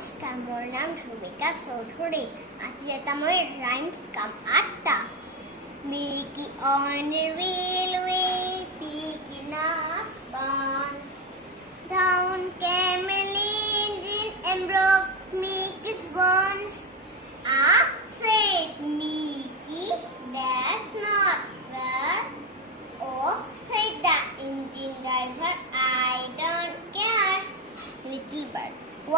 নমস্কাৰ, মোৰ নাম ধ্ৰুবিকা চৌধুৰী। আজি এটা মই ৰাইমছ গাম 8টা। Milky on a railway, picking up spawns. Down came a engine and broke Mickey's bones. Up said Mickey, that's not fair. Oh, said the engine driver, I don't care. Little bird.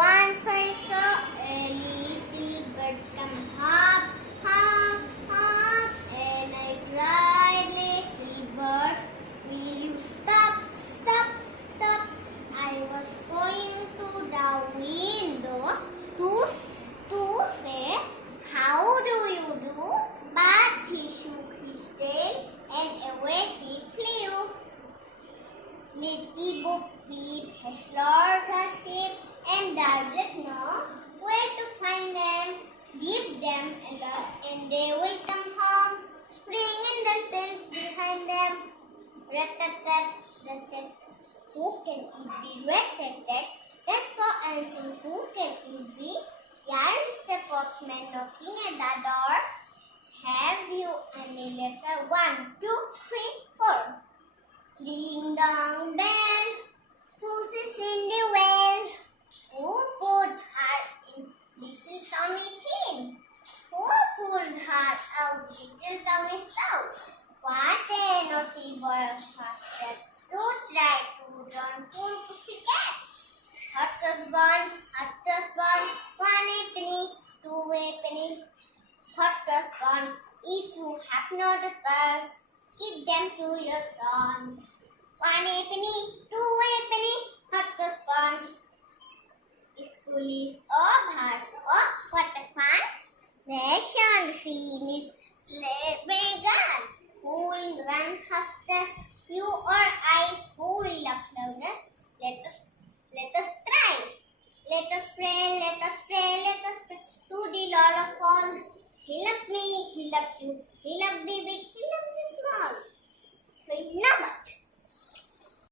Once I saw a little bird come hop, hop, hop, and I cried, little bird, will you stop, stop, stop? I was going to the window to say, how do you do? But he shook his tail and away he flew. Little Bo Peep has lost her sheep and doesn't know where to find them. Give them and they will come home, bringing their tails behind them. Rat-tat-tat, rat-tat. Who can it be? Rat-tat-tat. Let's go and see who can it be. Here is the postman knocking at the door. Have you any letter? 1, 2, 3, 4. Ding dong bell, who's this in the well? Who put her in little Tommy tin? Who pulled her out little Tommy's out? What a naughty boy was that? To try to run full pussycat. Hot buns, 1 a penny, 2 a penny. Hot buns, if you have no daughters, give them to your sons. 1 a penny, 2 a penny, hot buns. School is over. Oh, what a fun! Ration finish, play begun. Who will run fastest? You or I? Who will laugh loudest? Let us try. Let us pray. Let us pray. Let us pray to the Lord of all. He loves me. He loves you. He loves the big